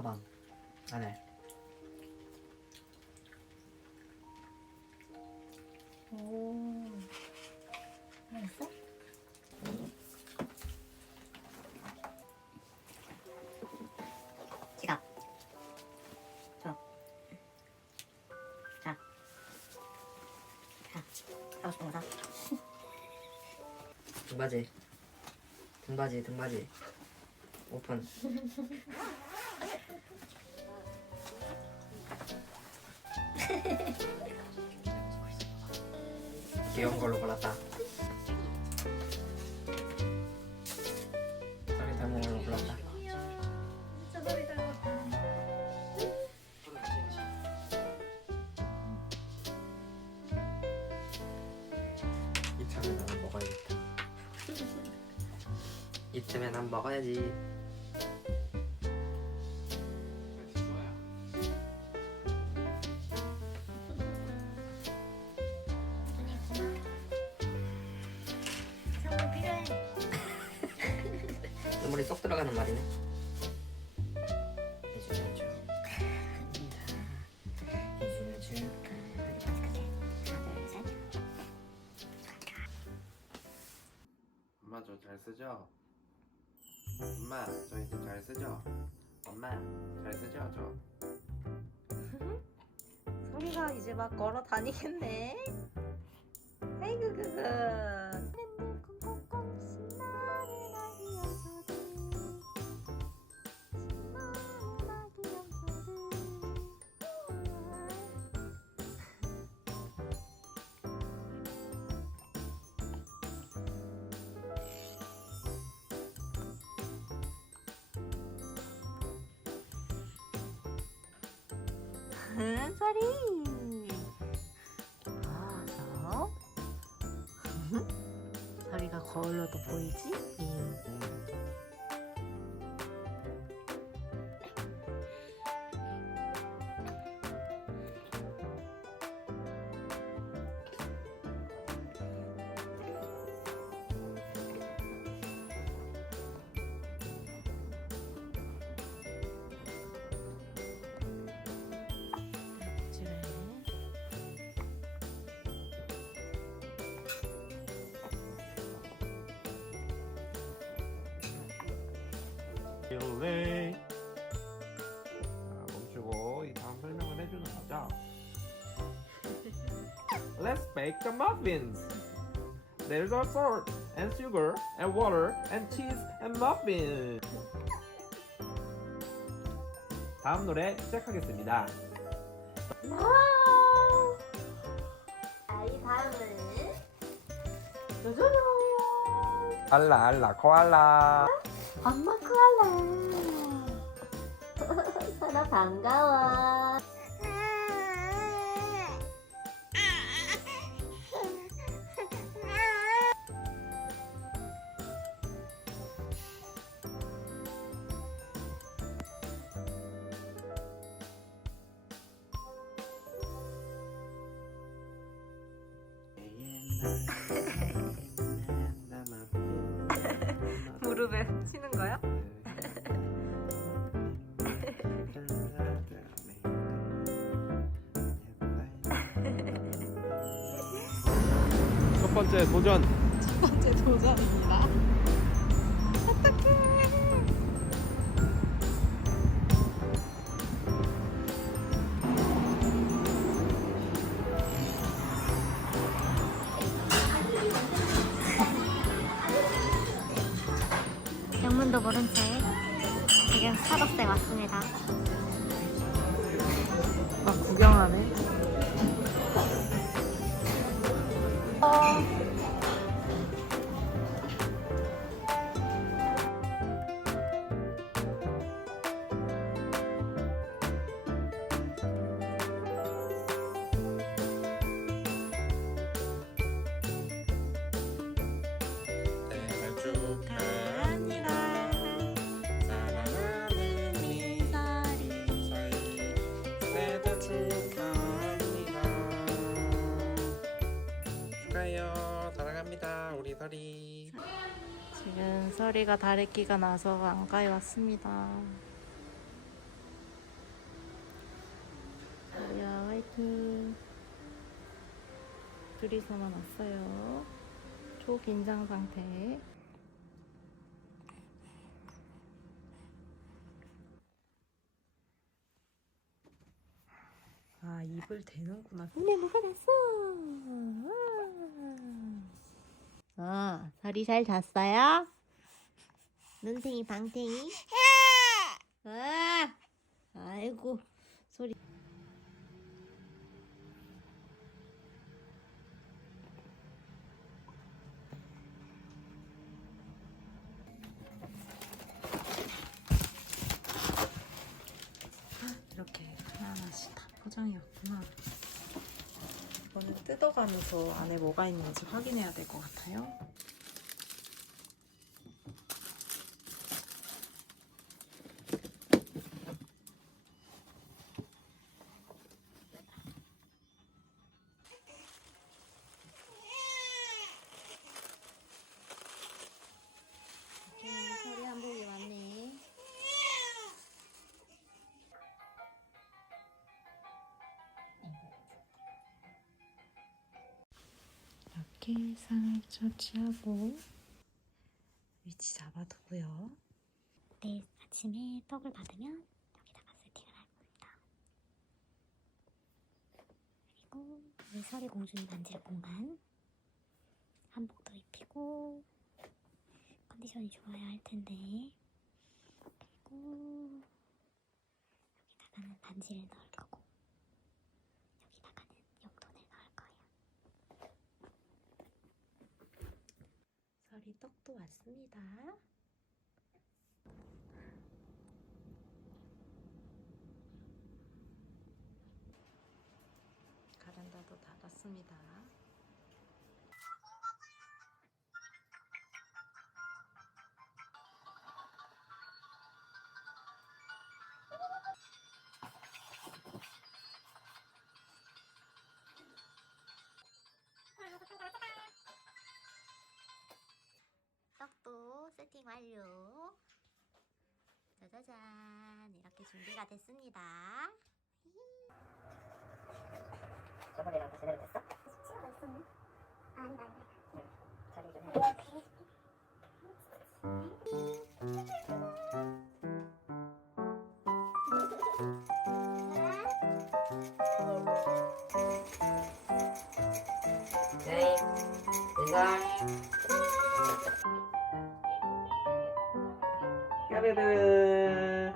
가방 안에 오. 맛있어? 지갑. 줘. 자. 자. 사고 싶은 거 사. 등바지 등바지 등바지 오픈 귀여운 걸로 골랐다. 소리 닮은 걸로 골랐다. 이참에 난 먹어야겠다. 이쯤에 난 먹어야지 눈물이 쏙 들어가는 말이네. 엄마 저 잘 쓰죠? 엄마 저 이제 잘 쓰죠? 엄마 잘 쓰죠 저? 소리가 이제 막 걸어 다니겠네. 아이고 그그. 응. 아, 저. 소리가 거울로도 보이지? 그 딜레이 자 멈추고 이 다음 설명을 해주는 거죠 Let's bake the muffins There's a salt and sugar and water and cheese and muffin 다음 노래 시작하겠습니다 와우. 자, 이 다음은 짜자잔. 알라 알라 코알라 엄마 코알라. 설아 반가워. 번째 도전 첫 번째 도전입니다. 배터리가 다래끼가 나서 안가에 왔습니다. 야, 화이팅! 둘이서만 왔어요. 초긴장 상태. 아, 입을 대는구나. 근데 뭐가 났어! 아. 어, 다리 잘 잤어요? 눈탱이 방탱이? 아, 아이고 소리. 이렇게 하나하나씩 다 포장이 왔구나. 이거는 뜯어가면서 안에 뭐가 있는지 확인해야 될 것 같아요. 이렇게 상을 처치하고 위치 잡아두고요. 내일 아침에 떡을 받으면 여기다가 세팅을 할 겁니다. 그리고 우리 설이 공주님 만질 공간 한복도 입히고 컨디션이 좋아야 할 텐데 그리고 여기다가는 반지를 넣을 거고 여기다가는 용돈을 넣을 거예요. 설이 떡도 왔습니다. 가란다도 닫았습니다. 세팅 완료. 짜자잔 이렇게 준비가 됐습니다. 됐어? 치마가 있었네. 아니다 아니다. 자리 좀 해. 네, 까르르.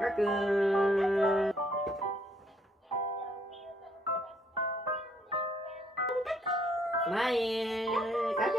까끔. 스마일. 까끔.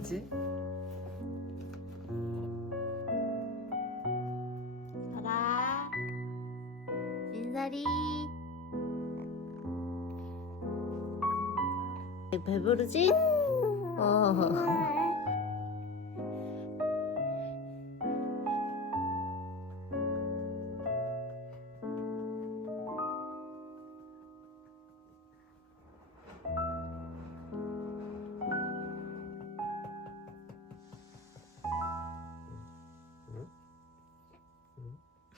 그지? 설아. 민설이. 배부르지? 어.